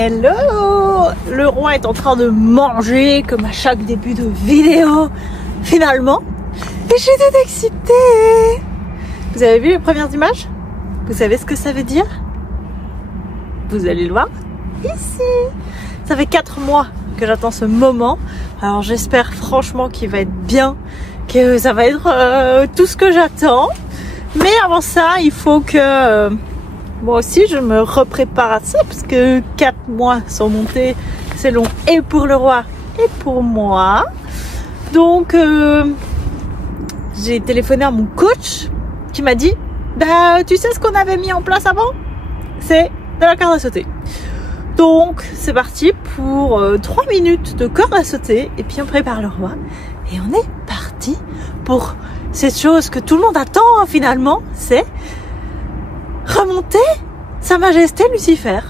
Hello! Le roi est en train de manger comme à chaque début de vidéo, finalement. Et je suis toute excitée! Vous avez vu les premières images? Vous savez ce que ça veut dire? Vous allez le voir ici. Ça fait 4 mois que j'attends ce moment. Alors j'espère franchement qu'il va être bien, que ça va être tout ce que j'attends. Mais avant ça, il faut que moi aussi je me reprépare à ça, parce que 4 mois sans monter, c'est long et pour le roi et pour moi. Donc j'ai téléphoné à mon coach qui m'a dit bah tu sais ce qu'on avait mis en place avant? C'est de la corde à sauter. Donc c'est parti pour 3 minutes de corde à sauter et puis on prépare le roi et on est parti pour cette chose que tout le monde attend hein, finalement, c'est remonter Sa Majesté Lucifer.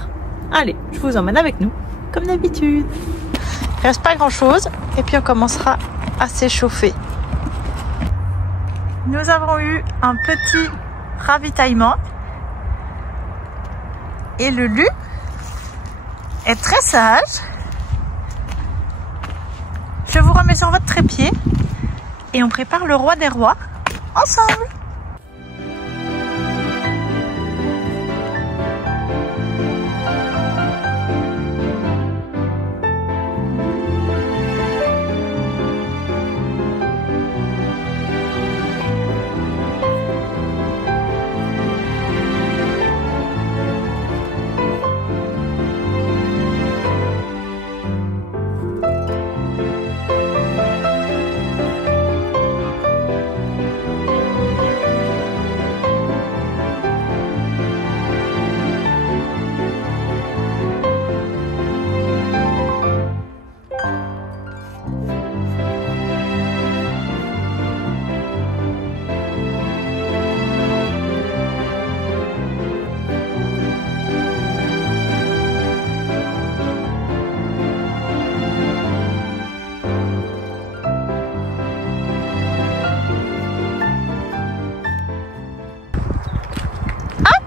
Allez, je vous emmène avec nous comme d'habitude. Il reste pas grand chose et puis on commencera à s'échauffer. Nous avons eu un petit ravitaillement et Lulu est très sage. Je vous remets sur votre trépied et on prépare le roi des rois ensemble.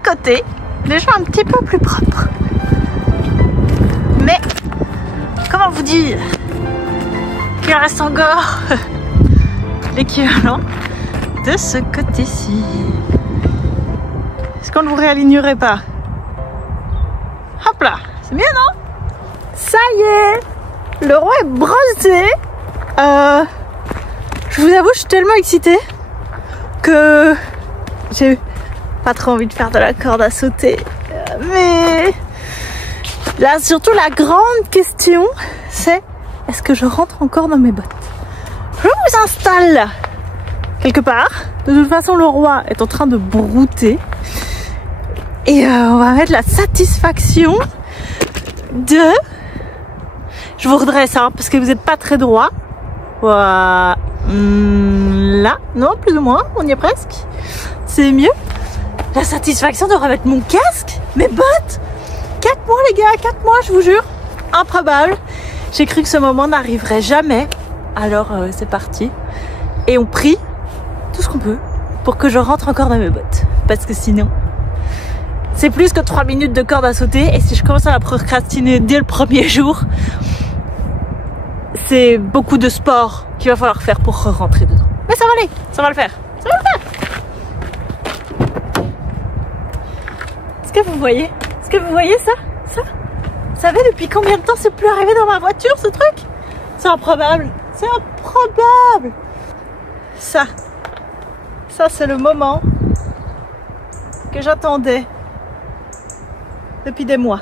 Côté, déjà un petit peu plus propre. Mais, comment vous dire qu'il reste encore l'équivalent de ce côté-ci. Est-ce qu'on ne vous réalignerait pas? Hop là, c'est mieux non? Ça y est, le roi est brossé. Je vous avoue, je suis tellement excitée que j'ai pas trop envie de faire de la corde à sauter, mais là surtout la grande question c'est est-ce que je rentre encore dans mes bottes? Je vous installe là quelque part. De toute façon le roi est en train de brouter et on va mettre la satisfaction de, je vous redresse hein, parce que vous n'êtes pas très droit. Voilà. Là, non, plus ou moins, on y est presque. C'est mieux. La satisfaction de remettre mon casque, mes bottes. 4 mois les gars, 4 mois je vous jure. Improbable. J'ai cru que ce moment n'arriverait jamais. Alors c'est parti. Et on prie tout ce qu'on peut pour que je rentre encore dans mes bottes. Parce que sinon, c'est plus que 3 minutes de corde à sauter. Et si je commence à la procrastiner dès le premier jour, c'est beaucoup de sport qu'il va falloir faire pour rentrer dedans. Mais ça va aller, ça va le faire. Ça va le faire. Est-ce que vous voyez? Est-ce que vous voyez ça? Vous savez depuis combien de temps c'est plus arrivé dans ma voiture ce truc? C'est improbable. C'est improbable. Ça c'est le moment que j'attendais depuis des mois.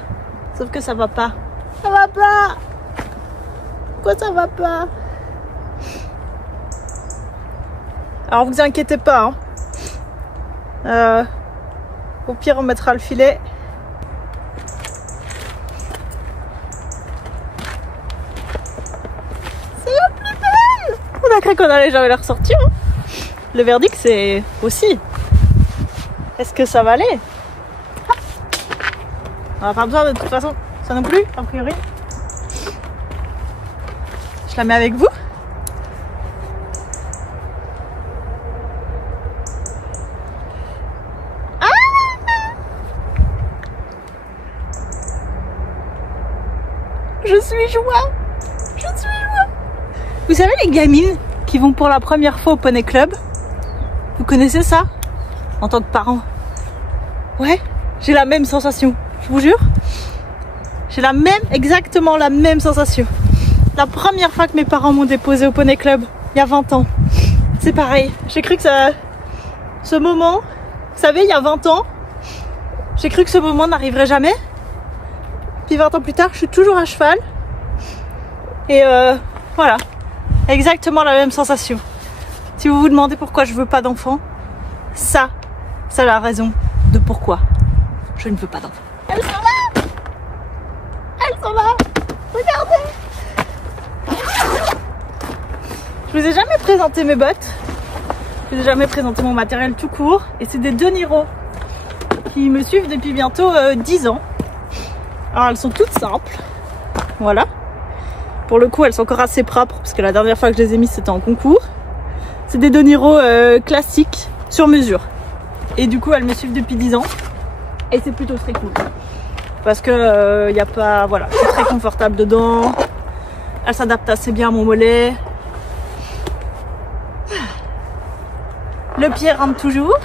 Sauf que ça va pas. Ça va pas. Pourquoi ça va pas? Alors vous inquiétez pas hein. Au pire on mettra le filet. C'est la plus belle. On a cru qu'on allait jamais la ressortir hein. Le verdict c'est aussi, est-ce que ça va aller? On n'a pas besoin de toute façon, ça non plus a priori. Je la mets avec vous. savez les gamines qui vont pour la première fois au Poney Club? Vous connaissez ça? En tant que parent? Ouais, j'ai la même sensation, je vous jure. J'ai exactement la même sensation. La première fois que mes parents m'ont déposé au Poney Club, il y a 20 ans, c'est pareil. J'ai cru que ce moment, vous savez, il y a 20 ans, j'ai cru que ce moment n'arriverait jamais. Puis 20 ans plus tard, je suis toujours à cheval. Et voilà, exactement la même sensation. Si vous vous demandez pourquoi je veux pas d'enfant, ça, c'est la raison de pourquoi je ne veux pas d'enfant. Elles sont là! Elles sont là! Regardez! Je vous ai jamais présenté mes bottes. Je vous ai jamais présenté mon matériel tout court. Et c'est des De Niro qui me suivent depuis bientôt 10 ans. Alors elles sont toutes simples. Voilà. Pour le coup, elles sont encore assez propres parce que la dernière fois que je les ai mises, c'était en concours. C'est des De Niro classiques sur mesure. Et du coup, elles me suivent depuis 10 ans. Et c'est plutôt très cool. Parce que y a pas, voilà, je suis très confortable dedans. Elles s'adaptent assez bien à mon mollet. Le pied rentre toujours.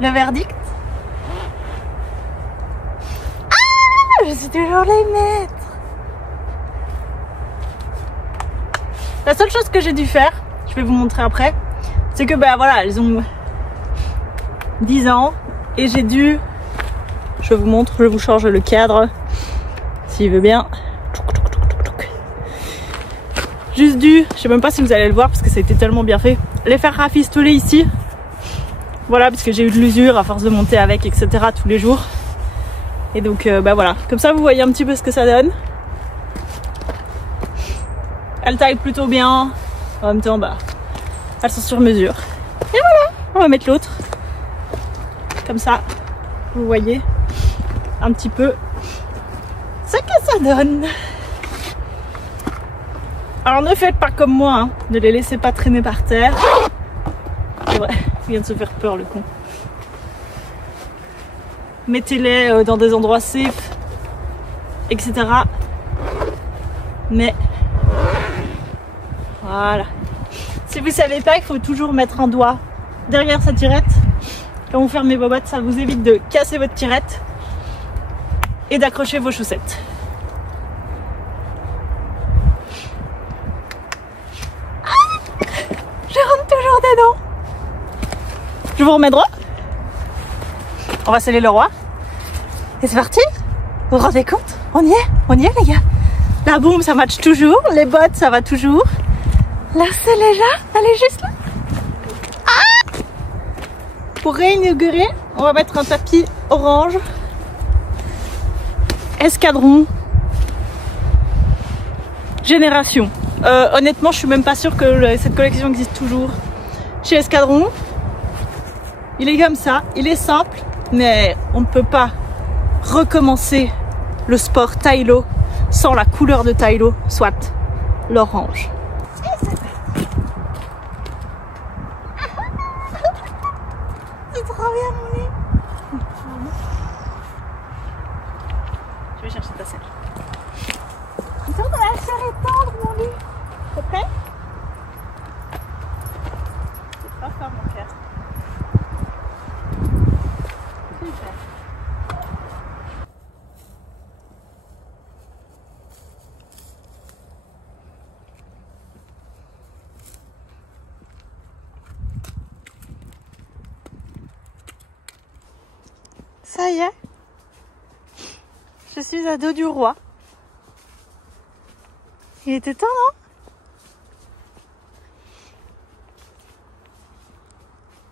Le verdict. Ah, je suis toujours les maîtres. La seule chose que j'ai dû faire, je vais vous montrer après, c'est que ben voilà, elles ont 10 ans et j'ai dû, je vous montre, je vous change le cadre, s'il veut bien. Juste dû, je sais même pas si vous allez le voir parce que ça a été tellement bien fait, les faire rafistoler ici. Voilà, parce que j'ai eu de l'usure à force de monter avec, etc. tous les jours. Et donc, bah voilà, comme ça vous voyez un petit peu ce que ça donne. Elles taillent plutôt bien. En même temps, bah, elles sont sur mesure. Et voilà, on va mettre l'autre. Comme ça, vous voyez un petit peu ce que ça donne. Alors ne faites pas comme moi, hein. Ne les laissez pas traîner par terre. C'est vrai, il vient de se faire peur le con. Mettez-les dans des endroits safe, etc. Mais voilà. Si vous savez pas, il faut toujours mettre un doigt derrière sa tirette. Quand vous fermez vos bottes, ça vous évite de casser votre tirette et d'accrocher vos chaussettes. Ah, je rentre toujours dedans. Je vous remets droit. On va sceller le roi. Et c'est parti. Vous vous rendez compte? On y est les gars. La boum, ça match toujours. Les bottes, ça va toujours. La selle est là. Elle est juste là. Ah! Pour réinaugurer, on va mettre un tapis orange. Escadron. Génération. Honnêtement, je suis même pas sûre que cette collection existe toujours chez Escadron. Il est comme ça. Il est simple. Mais on ne peut pas recommencer le sport taille-l'eau sans la couleur de taille-l'eau, soit l'orange. C'est trop bien mon lit. Je vais chercher ta selle. Ils sont dans la chair et tendre mon lit. T'es prêt? C'est pas fort mon cœur. Super. Ça y est, je suis à dos du roi. Il était temps, non?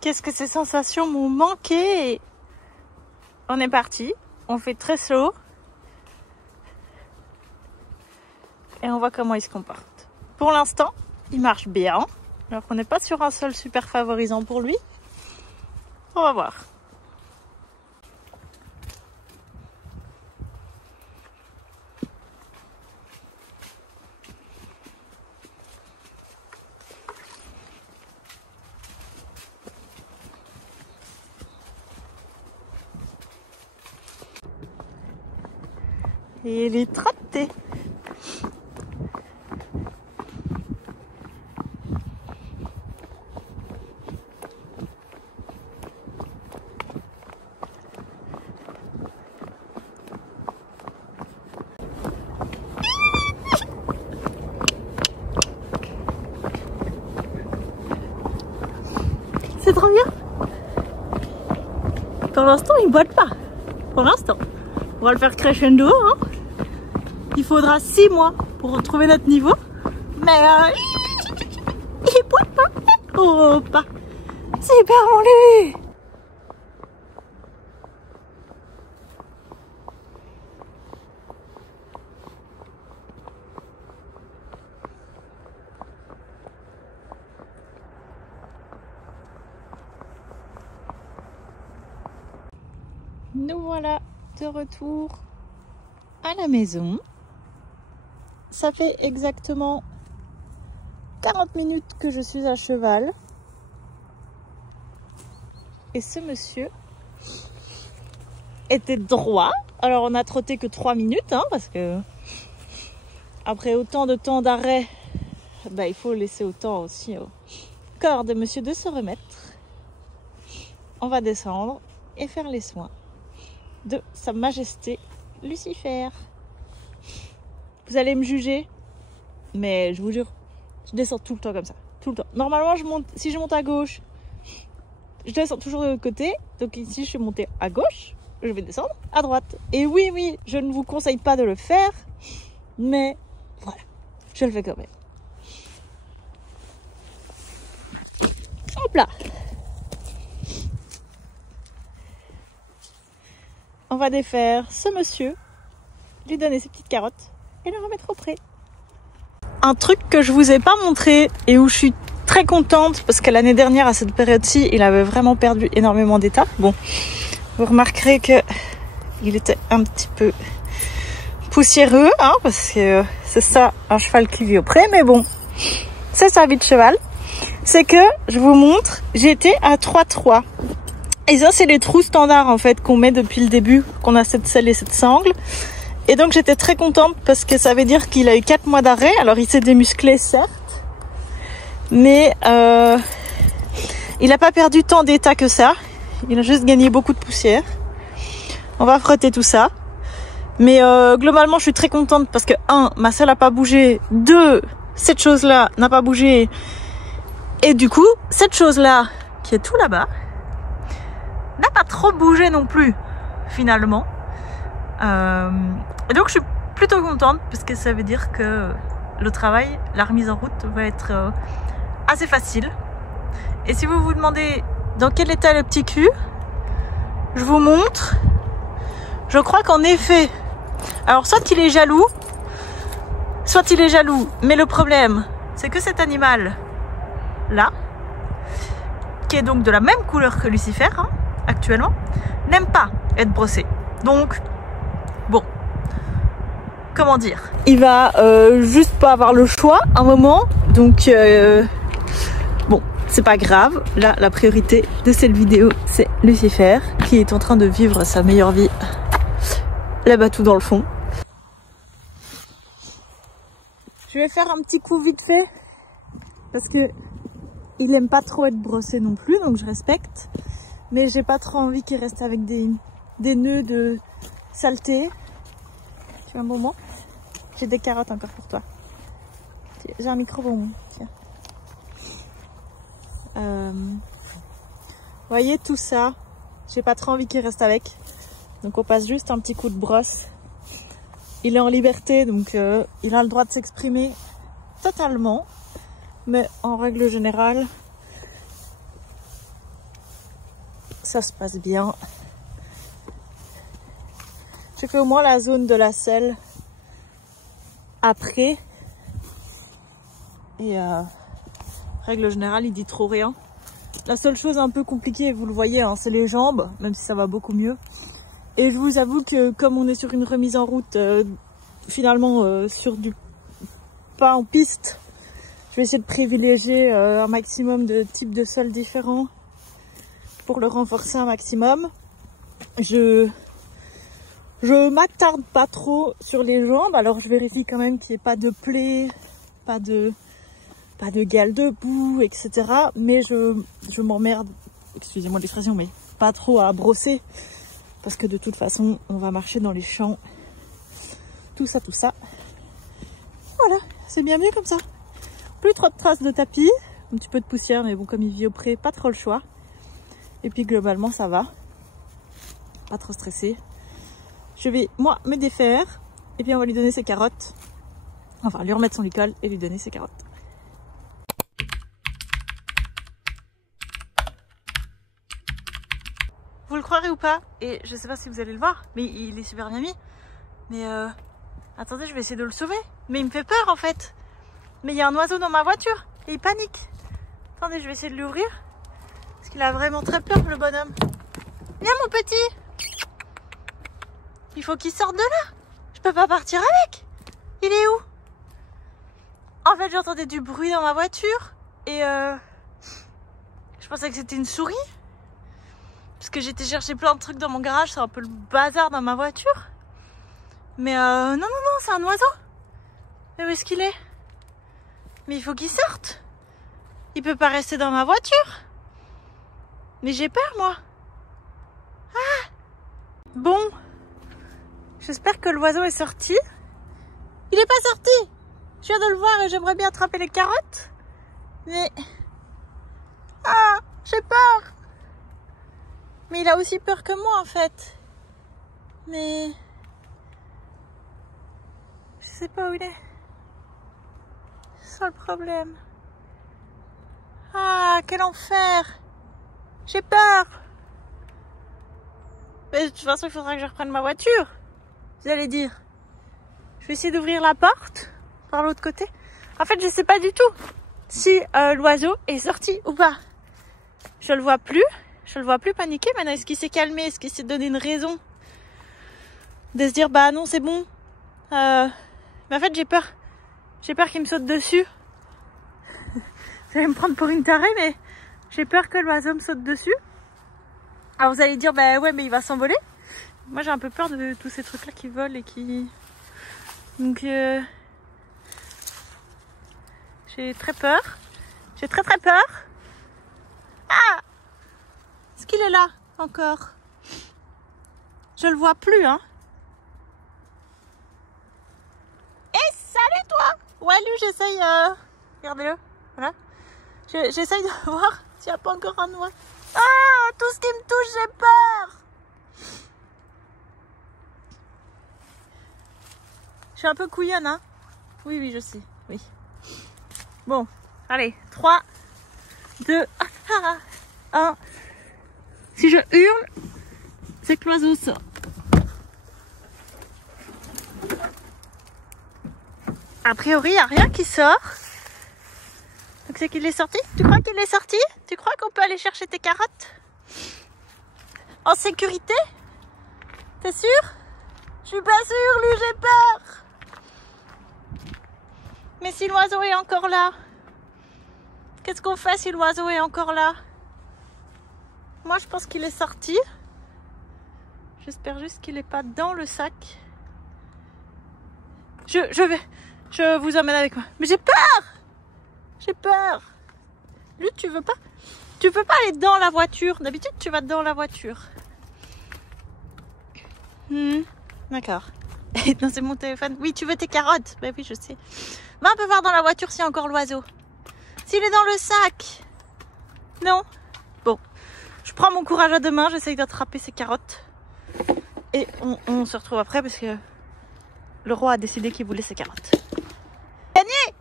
Qu'est-ce que ces sensations m'ont manqué? On est parti, on fait très slow. Et on voit comment il se comporte. Pour l'instant, il marche bien. Alors qu'on n'est pas sur un sol super favorisant pour lui. On va voir. Et il est trotté. c'est trop bien. Pour l'instant, il boite pas. Pour l'instant. On va le faire crescendo. Hein. Il faudra 6 mois pour retrouver notre niveau. Mais il boite pas. Oh, pas. C'est hyper bon lui. Nous voilà de retour à la maison. Ça fait exactement 40 minutes que je suis à cheval. Et ce monsieur était droit. Alors on a trotté que 3 minutes, hein, parce que après autant de temps d'arrêt, bah, il faut laisser autant aussi au corps de monsieur de se remettre. On va descendre et faire les soins de Sa Majesté Lucifer. Vous allez me juger, mais je vous jure, je descends tout le temps comme ça, tout le temps. Normalement, si je monte à gauche, je descends toujours de l'autre côté. Donc ici, je suis montée à gauche, je vais descendre à droite. Et oui, je ne vous conseille pas de le faire, mais voilà, je le fais quand même. Hop là. On va défaire ce monsieur, lui donner ses petites carottes et le remettre au pré. Un truc que je vous ai pas montré et où je suis très contente parce que l'année dernière à cette période-ci, il avait vraiment perdu énormément d'état. Bon, vous remarquerez que il était un petit peu poussiéreux, hein, parce que c'est ça un cheval qui vit au pré, mais bon, c'est sa vie de cheval. C'est que, je vous montre, j'étais à 3-3. Et ça, c'est les trous standards en fait qu'on met depuis le début, qu'on a cette selle et cette sangle. Et donc j'étais très contente parce que ça veut dire qu'il a eu 4 mois d'arrêt. Alors il s'est démusclé certes, mais il n'a pas perdu tant d'état que ça. Il a juste gagné beaucoup de poussière. On va frotter tout ça. Mais globalement je suis très contente parce que 1, ma selle n'a pas bougé. 2, cette chose-là n'a pas bougé. Et du coup, cette chose-là, qui est tout là-bas, n'a pas trop bougé non plus, finalement. Et donc je suis plutôt contente parce que ça veut dire que le travail, la remise en route va être assez facile. Et si vous vous demandez dans quel état est le petit cul, je vous montre. Je crois qu'en effet, alors soit il est jaloux, mais le problème, c'est que cet animal là, qui est donc de la même couleur que Lucifer, hein, actuellement, n'aime pas être brossé. Donc, bon, comment dire, il va juste pas avoir le choix un moment. Donc, bon, c'est pas grave. Là, la priorité de cette vidéo, c'est Lucifer, qui est en train de vivre sa meilleure vie là-bas tout dans le fond. Je vais faire un petit coup vite fait, parce que il aime pas trop être brossé non plus, donc je respecte. Mais j'ai pas trop envie qu'il reste avec des nœuds de saleté. Tu veux un bonbon? J'ai des carottes encore pour toi. J'ai un micro-bonbon, tiens. Voyez tout ça, j'ai pas trop envie qu'il reste avec. Donc on passe juste un petit coup de brosse. Il est en liberté, donc il a le droit de s'exprimer totalement. Mais en règle générale, ça se passe bien. J'ai fait au moins la zone de la selle après. Et règle générale, il dit trop rien. La seule chose un peu compliquée, vous le voyez, hein, c'est les jambes, même si ça va beaucoup mieux. Et je vous avoue que comme on est sur une remise en route, finalement sur du pas en piste, je vais essayer de privilégier un maximum de types de sols différents pour le renforcer un maximum. Je m'attarde pas trop sur les jambes, alors je vérifie quand même qu'il n'y ait pas de plaies, pas de gale de boue, etc. Mais je m'emmerde, excusez-moi l'expression, mais pas trop à brosser, parce que de toute façon, on va marcher dans les champs. Tout ça. Voilà, c'est bien mieux comme ça. Plus trop de traces de tapis, un petit peu de poussière, mais bon, comme il vit au pré, pas trop le choix. Et puis globalement ça va. Pas trop stressé. Je vais moi me défaire et puis on va lui donner ses carottes. Enfin lui remettre son licol et lui donner ses carottes. Vous le croirez ou pas, et je sais pas si vous allez le voir, mais il est super bien mis. Mais attendez, je vais essayer de le sauver. Mais il me fait peur en fait. Mais il y a un oiseau dans ma voiture et il panique. Attendez, je vais essayer de l'ouvrir. Parce qu'il a vraiment très peur, le bonhomme. Viens mon petit. Il faut qu'il sorte de là. Je peux pas partir avec. Il est où? En fait, j'entendais du bruit dans ma voiture. Et je pensais que c'était une souris. Parce que j'étais chercher plein de trucs dans mon garage. C'est un peu le bazar dans ma voiture. Mais non, non, non, c'est un oiseau. Mais où est-ce qu'il est? Mais il faut qu'il sorte. Il peut pas rester dans ma voiture. Mais j'ai peur, moi. Ah! Bon. J'espère que l'oiseau est sorti. Il est pas sorti. Je viens de le voir et j'aimerais bien attraper les carottes. Mais... ah, j'ai peur. Mais il a aussi peur que moi, en fait. Mais... je sais pas où il est. C'est ça le problème. Ah, quel enfer. J'ai peur. Mais de toute façon, il faudra que je reprenne ma voiture. Vous allez dire. Je vais essayer d'ouvrir la porte par l'autre côté. En fait, je sais pas du tout si l'oiseau est sorti ou pas. Je le vois plus. Je le vois plus paniquer. Maintenant, est-ce qu'il s'est calmé? Est-ce qu'il s'est donné une raison de se dire, bah non, c'est bon. Mais en fait, j'ai peur. J'ai peur qu'il me saute dessus. Vous allez me prendre pour une tarée, mais j'ai peur que l'oiseau me saute dessus. Alors vous allez dire, bah ouais, mais il va s'envoler. Moi, j'ai un peu peur de tous ces trucs-là qui volent et qui... donc, j'ai très peur. J'ai très très peur. Ah! Est-ce qu'il est là encore? Je le vois plus, hein. Eh, salut toi! Ouais, lui, j'essaye... regardez-le. Voilà. J'essaye de voir s'il n'y a pas encore un oiseau. Ah! Tout ce qui me touche, j'ai peur! Je suis un peu couillonne, hein? Oui, oui, je sais. Oui. Bon, allez. 3, 2, 1. Si je hurle, c'est que l'oiseau sort. A priori, il n'y a rien qui sort. Donc c'est qu'il est sorti? Tu crois qu'il est sorti? Tu crois qu'on peut aller chercher tes carottes? En sécurité? T'es sûr? Je suis pas sûre, lui, j'ai peur. Mais si l'oiseau est encore là, qu'est-ce qu'on fait si l'oiseau est encore là? Moi, je pense qu'il est sorti. J'espère juste qu'il n'est pas dans le sac. Je vous emmène avec moi. Mais j'ai peur! J'ai peur. Lui, tu veux pas? Tu peux pas aller dans la voiture. D'habitude, tu vas dans la voiture. D'accord. Non, c'est mon téléphone. Oui, tu veux tes carottes? Ben oui, je sais. Va un peu voir dans la voiture s'il y a encore l'oiseau. S'il est dans le sac. Non? Bon. Je prends mon courage à deux mains. J'essaye d'attraper ces carottes. Et on se retrouve après parce que le roi a décidé qu'il voulait ses carottes. Gagné!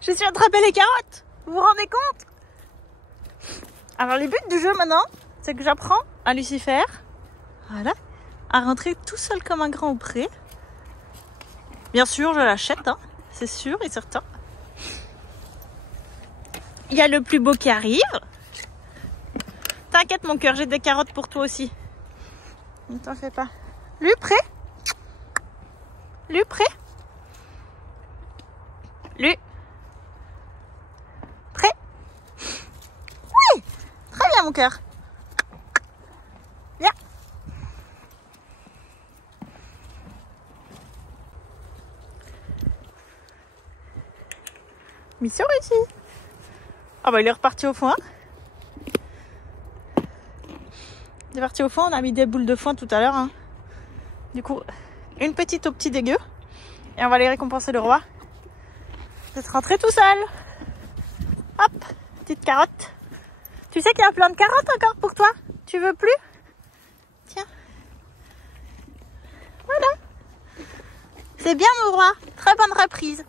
Je suis attrapé les carottes. Vous vous rendez compte? Alors, les buts du jeu maintenant, c'est que j'apprends à Lucifer, voilà, à rentrer tout seul comme un grand au pré. Bien sûr, je l'achète, hein, c'est sûr et certain. Il y a le plus beau qui arrive. T'inquiète mon cœur, j'ai des carottes pour toi aussi. Ne t'en fais pas. Lui, prêt? Lui, prêt? Lui. Prêt? Oui! Très bien mon cœur. Viens. Mission réussie. Ah bah il est reparti au foin. Il est parti au foin, on a mis des boules de foin tout à l'heure. Hein. Du coup, une petite au petit dégueu. Et on va aller récompenser le roi d'être rentré tout seul. Hop, petite carotte. Tu sais qu'il y a plein de carottes encore pour toi. Tu veux plus? Tiens. Voilà. C'est bien mon roi. Très bonne reprise.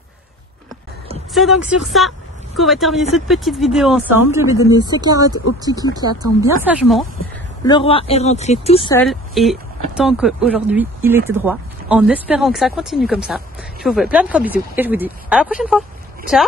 C'est donc sur ça qu'on va terminer cette petite vidéo ensemble. Je vais donner ces carottes au petit cul qui attend bien sagement. Le roi est rentré tout seul et tant qu'aujourd'hui il était droit, en espérant que ça continue comme ça, je vous fais plein de gros bisous et je vous dis à la prochaine fois. Ciao!